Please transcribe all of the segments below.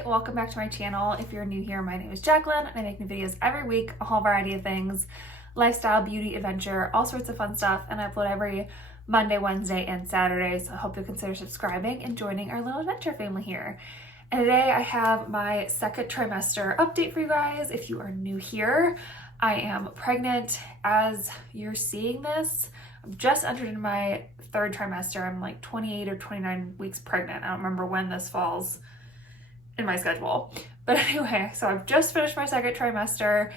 Hi, welcome back to my channel. If you're new here, my name is Jacqueline and I make new videos every week, a whole variety of things, lifestyle, beauty, adventure, all sorts of fun stuff, and I upload every Monday, Wednesday, and Saturday, so I hope you'll consider subscribing and joining our little adventure family here. And today I have my second trimester update for you guys. If you are new here, I am pregnant. As you're seeing this, I'm just entered in my third trimester. I'm like 28 or 29 weeks pregnant. I don't remember when this falls in my schedule. But anyway, so I've just finished my second trimester.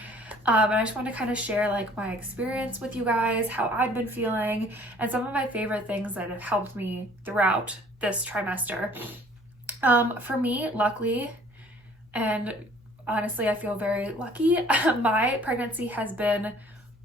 And I just want to kind of share like my experience with you guys, how I've been feeling, and some of my favorite things that have helped me throughout this trimester. For me, luckily, and honestly, I feel very lucky, my pregnancy has been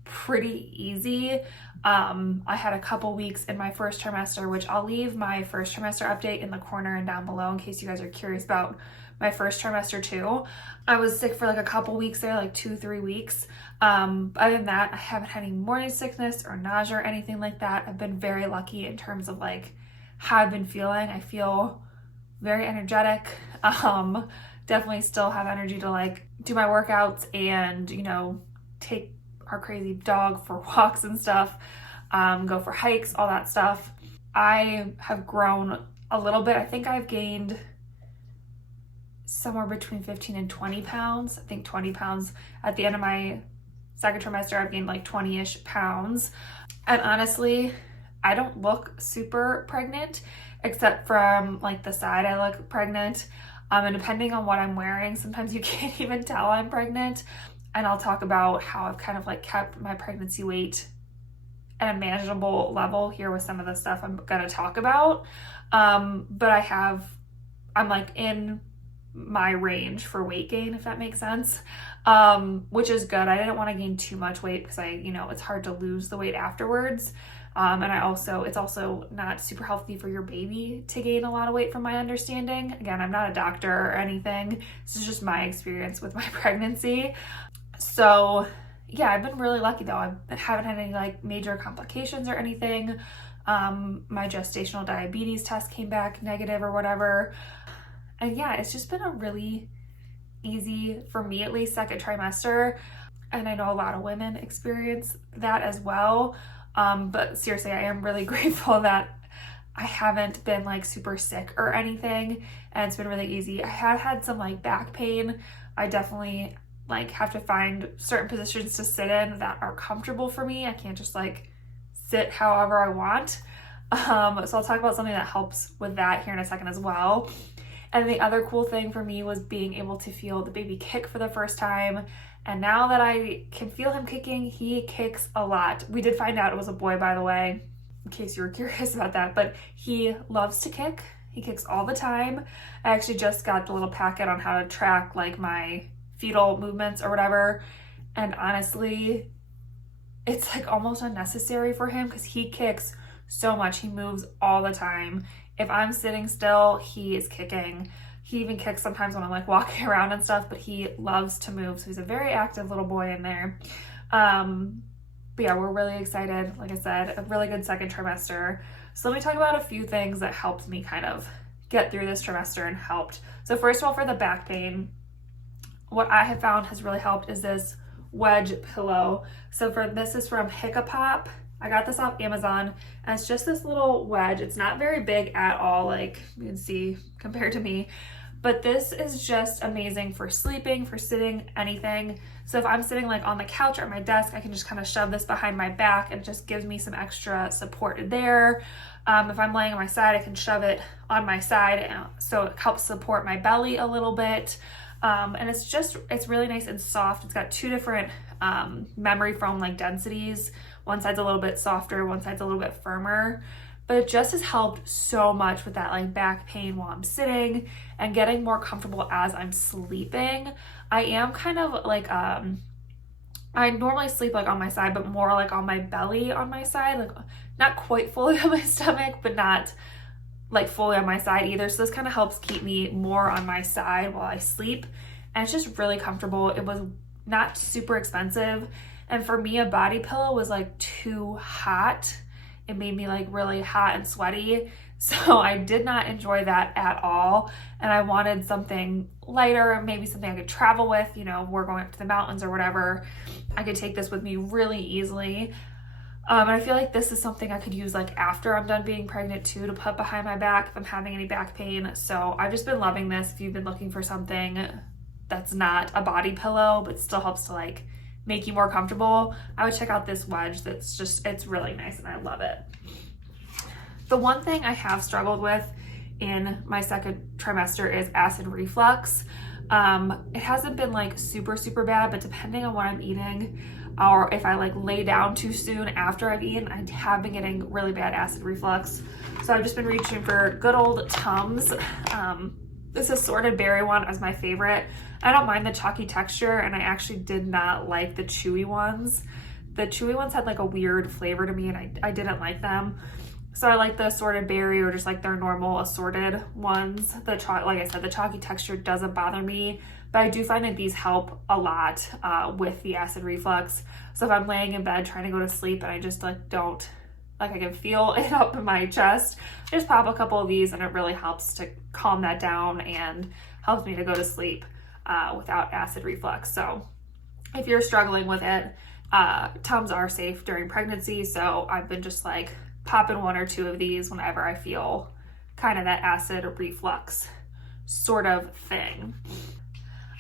pretty easy. I had a couple weeks in my first trimester, which I'll leave my first trimester update in the corner and down below in case you guys are curious about my first trimester too. I was sick for like a couple weeks there, like 2-3 weeks. Other than that, I haven't had any morning sickness or nausea or anything like that. I've been very lucky in terms of like how I've been feeling. I feel very energetic. Definitely still have energy to like do my workouts and, you know, take our crazy dog for walks and stuff, go for hikes, all that stuff. I have grown a little bit. I think I've gained somewhere between 15 and 20 pounds. I think 20 pounds at the end of my second trimester. I've gained like 20-ish pounds. And honestly, I don't look super pregnant, except from like the side I look pregnant. And depending on what I'm wearing, sometimes you can't even tell I'm pregnant. And I'll talk about how I've kind of like kept my pregnancy weight at a manageable level here with some of the stuff I'm gonna talk about. But I'm like in my range for weight gain, if that makes sense, which is good. I didn't want to gain too much weight because it's hard to lose the weight afterwards. And it's also not super healthy for your baby to gain a lot of weight from my understanding. Again, I'm not a doctor or anything. This is just my experience with my pregnancy. So yeah, I've been really lucky though. I haven't had any like major complications or anything. My gestational diabetes test came back negative or whatever. And yeah, it's just been a really easy, for me at least, second trimester. And I know a lot of women experience that as well. But seriously, I am really grateful that I haven't been like super sick or anything. And it's been really easy. I had some like back pain. I definitely like have to find certain positions to sit in that are comfortable for me. I can't just like sit however I want. So I'll talk about something that helps with that here in a second as well. And the other cool thing for me was being able to feel the baby kick for the first time. And now that I can feel him kicking, he kicks a lot. We did find out it was a boy, by the way, in case you were curious about that, but he loves to kick. He kicks all the time. I actually just got the little packet on how to track like my fetal movements or whatever. And honestly, it's like almost unnecessary for him because he kicks so much. He moves all the time. If I'm sitting still, he is kicking. He even kicks sometimes when I'm like walking around and stuff, but he loves to move. So he's a very active little boy in there. But yeah, we're really excited. Like I said, a really good second trimester. So let me talk about a few things that helped me kind of get through this trimester and helped. So first of all, for the back pain, what I have found has really helped is this wedge pillow. So this is from Hiccapop. I got this off Amazon, and it's just this little wedge. It's not very big at all, like you can see compared to me, but this is just amazing for sleeping, for sitting, anything. So if I'm sitting like on the couch or at my desk, I can just kind of shove this behind my back and it just gives me some extra support there. If I'm laying on my side, I can shove it on my side, so it helps support my belly a little bit. And it's really nice and soft. It's got two different memory foam like densities. One side's a little bit softer, one side's a little bit firmer, but it just has helped so much with that like back pain while I'm sitting and getting more comfortable as I'm sleeping. I am kind of like, I normally sleep like on my side, but more like on my belly on my side, like not quite fully on my stomach, but not like fully on my side either. So this kind of helps keep me more on my side while I sleep. And it's just really comfortable. It was not super expensive. And for me, a body pillow was like too hot. it made me like really hot and sweaty. So I did not enjoy that at all. And I wanted something lighter, maybe something I could travel with, you know, we're going up to the mountains or whatever. I could take this with me really easily. And I feel like this is something I could use like after I'm done being pregnant too, to put behind my back if I'm having any back pain. So I've just been loving this. If you've been looking for something that's not a body pillow, but still helps to like make you more comfortable, I would check out this wedge. It's really nice and I love it. The one thing I have struggled with in my second trimester is acid reflux. It hasn't been like super bad, but depending on what I'm eating, or if I like lay down too soon after I've eaten, I have been getting really bad acid reflux. So I've just been reaching for good old Tums. This assorted berry one is my favorite. I don't mind the chalky texture, and I actually did not like the chewy ones. The chewy ones had like a weird flavor to me, and I didn't like them. So I like the assorted berry, or just like their normal assorted ones. Like I said, the chalky texture doesn't bother me, but I do find that these help a lot with the acid reflux. So if I'm laying in bed trying to go to sleep and I just like don't, like I can feel it up in my chest, I just pop a couple of these and it really helps to calm that down and helps me to go to sleep without acid reflux. So if you're struggling with it, Tums are safe during pregnancy. So I've been just like popping one or two of these whenever I feel kind of that acid reflux sort of thing.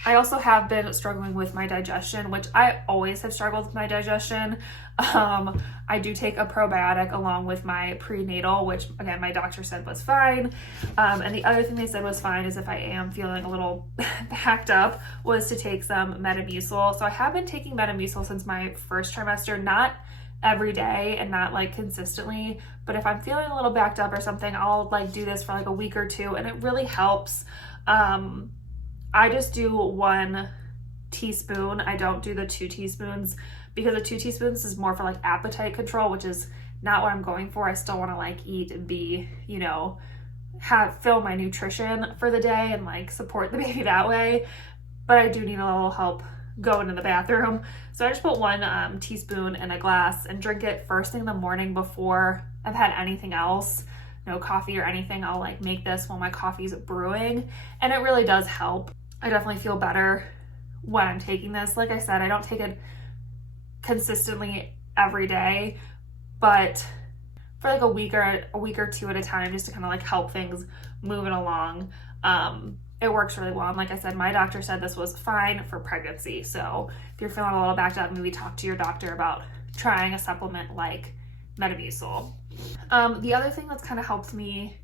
I also have been struggling with my digestion, which I always have struggled with my digestion. I do take a probiotic along with my prenatal, which again, my doctor said was fine. And the other thing they said was fine is if I am feeling a little backed up, was to take some Metamucil. So I have been taking Metamucil since my first trimester, not every day and not like consistently, but if I'm feeling a little backed up or something, I'll like do this for like a week or two, and it really helps. I just do 1 teaspoon. I don't do the 2 teaspoons because the 2 teaspoons is more for like appetite control, which is not what I'm going for. I still want to like eat and be, you know, fill my nutrition for the day and like support the baby that way. But I do need a little help going to the bathroom. So I just put 1 teaspoon in a glass and drink it first thing in the morning before I've had anything else. No coffee or anything. I'll like make this while my coffee's brewing, and it really does help. I definitely feel better when I'm taking this. Like I said, I don't take it consistently every day, but for like a week or two at a time, just to kind of like help things moving along. It works really well. And like I said, my doctor said this was fine for pregnancy. So if you're feeling a little backed up, maybe talk to your doctor about trying a supplement like Metamucil. The other thing that's kind of helped me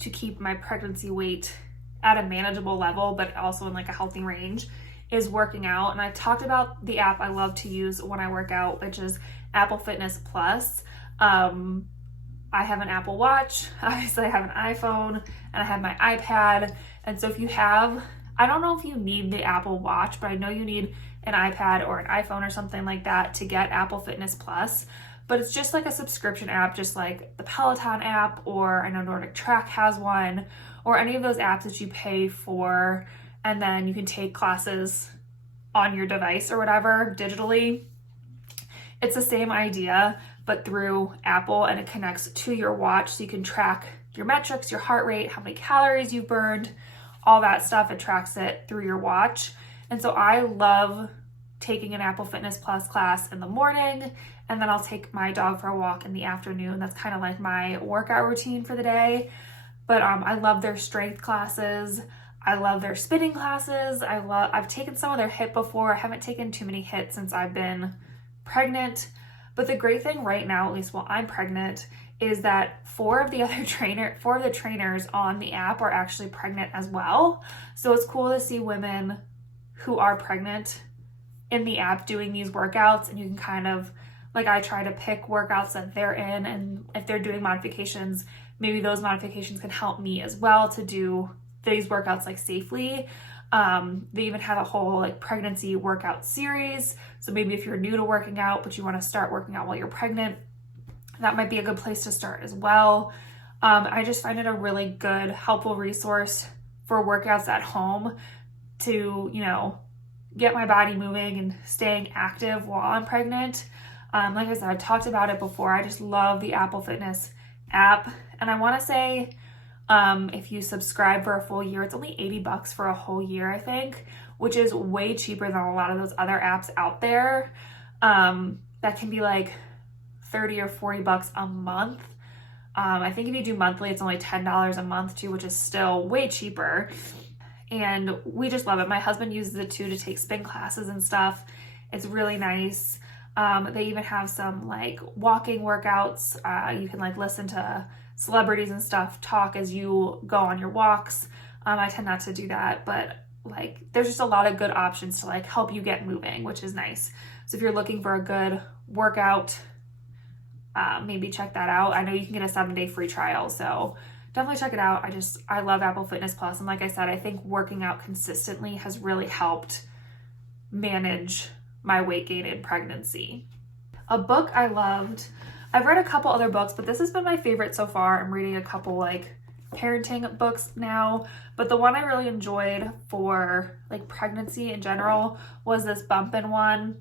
to keep my pregnancy weight at a manageable level, but also in like a healthy range, is working out. And I've talked about the app I love to use when I work out, which is Apple Fitness Plus. I have an Apple Watch, obviously I have an iPhone, and I have my iPad. And so if you have, I don't know if you need the Apple Watch, but I know you need an iPad or an iPhone or something like that to get Apple Fitness Plus. But it's just like a subscription app, just like the Peloton app, or I know Nordic Track has one, or any of those apps that you pay for, and then you can take classes on your device or whatever digitally. It's the same idea, but through Apple, and it connects to your watch, so you can track your metrics, your heart rate, how many calories you've burned, all that stuff. It tracks it through your watch. And so I love taking an Apple Fitness Plus class in the morning, and then I'll take my dog for a walk in the afternoon. That's kind of like my workout routine for the day. But I love their strength classes. I love their spinning classes. I've taken some of their HIIT before. I haven't taken too many HIIT since I've been pregnant. But the great thing right now, at least while I'm pregnant, is that 4 of the trainers on the app are actually pregnant as well. So it's cool to see women who are pregnant in the app doing these workouts, and you can kind of, like, I try to pick workouts that they're in, and if they're doing modifications, maybe those modifications can help me as well to do these workouts like safely. They even have a whole like pregnancy workout series. So maybe if you're new to working out, but you want to start working out while you're pregnant, that might be a good place to start as well. I just find it a really good, helpful resource for workouts at home to, you know, get my body moving and staying active while I'm pregnant. Like I said, I've talked about it before. I just love the Apple Fitness app. And I want to say, if you subscribe for a full year, it's only $80 for a whole year, I think, which is way cheaper than a lot of those other apps out there. That can be like 30 or 40 bucks a month. I think if you do monthly, it's only $10 a month too, which is still way cheaper. And we just love it. My husband uses it too to take spin classes and stuff. It's really nice. They even have some like walking workouts. You can like listen to celebrities and stuff talk as you go on your walks. I tend not to do that, but like there's just a lot of good options to like help you get moving, which is nice. So if you're looking for a good workout, maybe check that out. I know you can get a 7-day free trial, so definitely check it out. I love Apple Fitness Plus, and like I said, I think working out consistently has really helped manage my weight gain in pregnancy. A book I loved, I've read a couple other books, but this has been my favorite so far. I'm reading a couple like parenting books now, but the one I really enjoyed for like pregnancy in general was this Bumpin' one.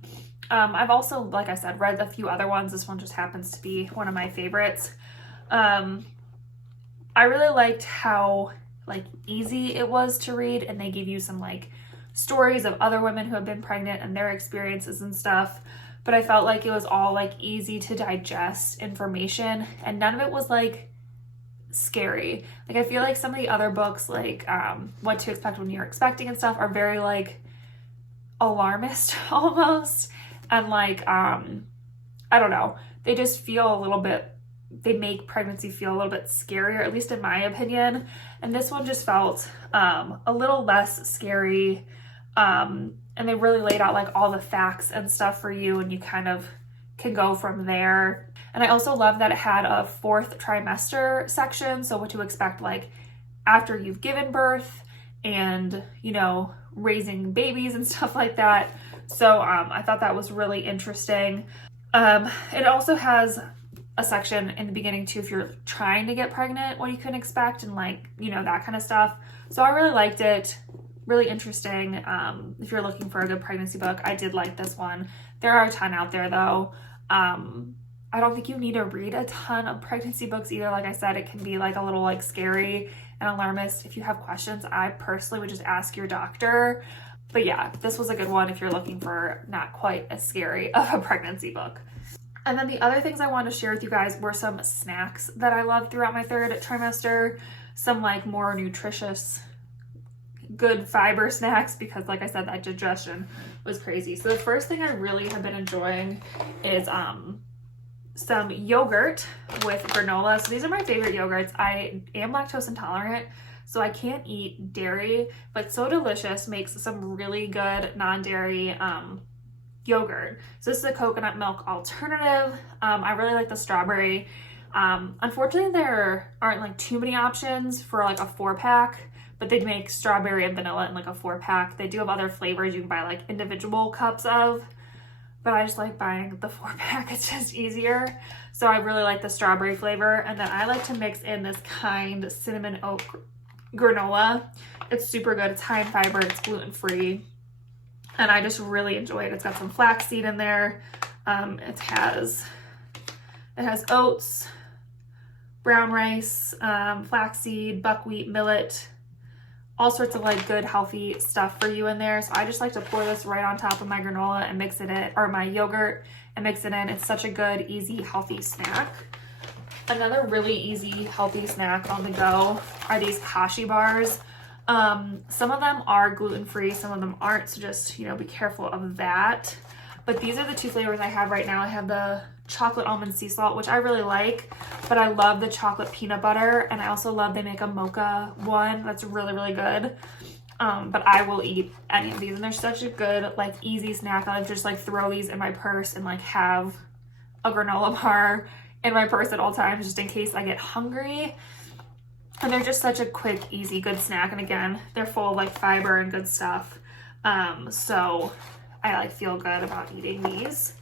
I've also, like I said, read a few other ones. This one just happens to be one of my favorites. I really liked how like easy it was to read, and they give you some like stories of other women who have been pregnant and their experiences and stuff. But I felt like it was all like easy to digest information, and none of it was like scary. Like I feel like some of the other books, like What to Expect When You're Expecting and stuff, are very like alarmist almost. And like, I don't know, they just feel a little bit, they make pregnancy feel a little bit scarier, at least in my opinion. And this one just felt a little less scary. And they really laid out like all the facts and stuff for you, and you kind of can go from there. And I also love that it had a 4th trimester section. So what to expect like after you've given birth and, you know, raising babies and stuff like that. So I thought that was really interesting. It also has a section in the beginning too, if you're trying to get pregnant, what you can expect and like, you know, that kind of stuff. So I really liked it. Really interesting. If you're looking for a good pregnancy book, I did like this one. There are a ton out there though. I don't think you need to read a ton of pregnancy books either. Like I said, it can be like a little like scary and alarmist. If you have questions, I personally would just ask your doctor. But yeah, this was a good one if you're looking for not quite as scary of a pregnancy book. And then the other things I wanted to share with you guys were some snacks that I loved throughout my 3rd trimester. Some like more nutritious, good fiber snacks, because like I said, that digestion was crazy. So the first thing I really have been enjoying is some yogurt with granola. So these are my favorite yogurts. I am lactose intolerant, so I can't eat dairy, but So Delicious makes some really good non-dairy yogurt. So this is a coconut milk alternative. I really like the strawberry. Unfortunately, there aren't like too many options for like a 4-pack, but they make strawberry and vanilla in like a 4-pack. They do have other flavors you can buy like individual cups of, but I just like buying the 4-pack. It's just easier. So I really like the strawberry flavor. And then I like to mix in this kind cinnamon oat granola. It's super good. It's high in fiber. It's gluten-free. And I just really enjoy it. It's got some flaxseed in there. It has oats, brown rice, flaxseed, buckwheat, millet, all sorts of like good healthy stuff for you in there. So I just like to pour this right on top of my granola and mix it in, or my yogurt, and mix it in. It's such a good, easy, healthy snack. Another really easy, healthy snack on the go are these Kashi bars. Some of them are gluten-free, some of them aren't, so just, you know, be careful of that. But these are the 2 flavors I have right now. I have the chocolate almond sea salt, which I really like, but I love the chocolate peanut butter, and I also love they make a mocha one that's really, really good. But I will eat any of these, and they're such a good, like, easy snack. I just like throw these in my purse and like have a granola bar in my purse at all times, just in case I get hungry. And they're just such a quick, easy, good snack. And again, they're full of like fiber and good stuff. So I like feel good about eating these.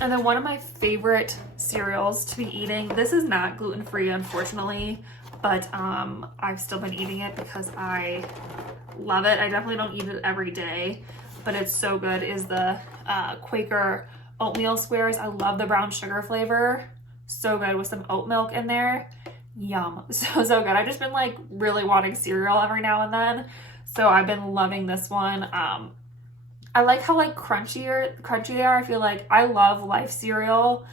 And then one of my favorite cereals to be eating, this is not gluten-free, unfortunately, but I've still been eating it because I love it. I definitely don't eat it every day, but it's so good, is the Quaker oatmeal squares. I love the brown sugar flavor. So good with some oat milk in there. Yum. So good. I've just been like really wanting cereal every now and then. So I've been loving this one. I like how like crunchy they are. I feel like I love Life cereal.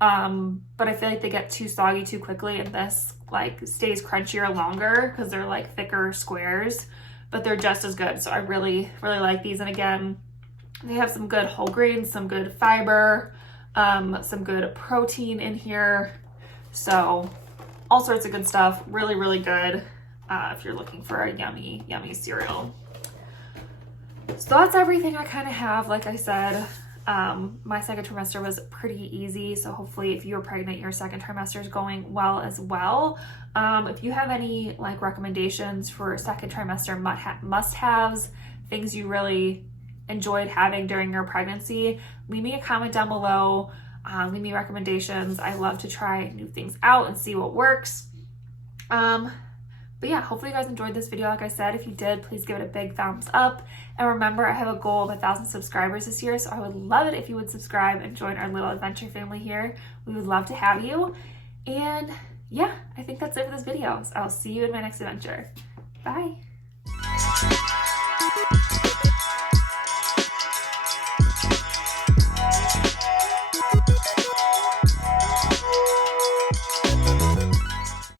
But I feel like they get too soggy too quickly, and this like stays crunchier longer because they're like thicker squares, but they're just as good. So I really like these. And again, they have some good whole grains, some good fiber, some good protein in here. So all sorts of good stuff. Really good if you're looking for a yummy cereal. So that's everything I kind of have. Like I said, my second trimester was pretty easy. So hopefully if you're pregnant, your second trimester is going well as well. If you have any like recommendations for second trimester must-haves, things you really enjoyed having during your pregnancy, leave me a comment down below. Leave me recommendations. I love to try new things out and see what works. But yeah, hopefully you guys enjoyed this video. Like I said, if you did, please give it a big thumbs up. And remember, I have a goal of 1,000 subscribers this year, so I would love it if you would subscribe and join our little adventure family here. We would love to have you. And yeah, I think that's it for this video. So I'll see you in my next adventure. Bye.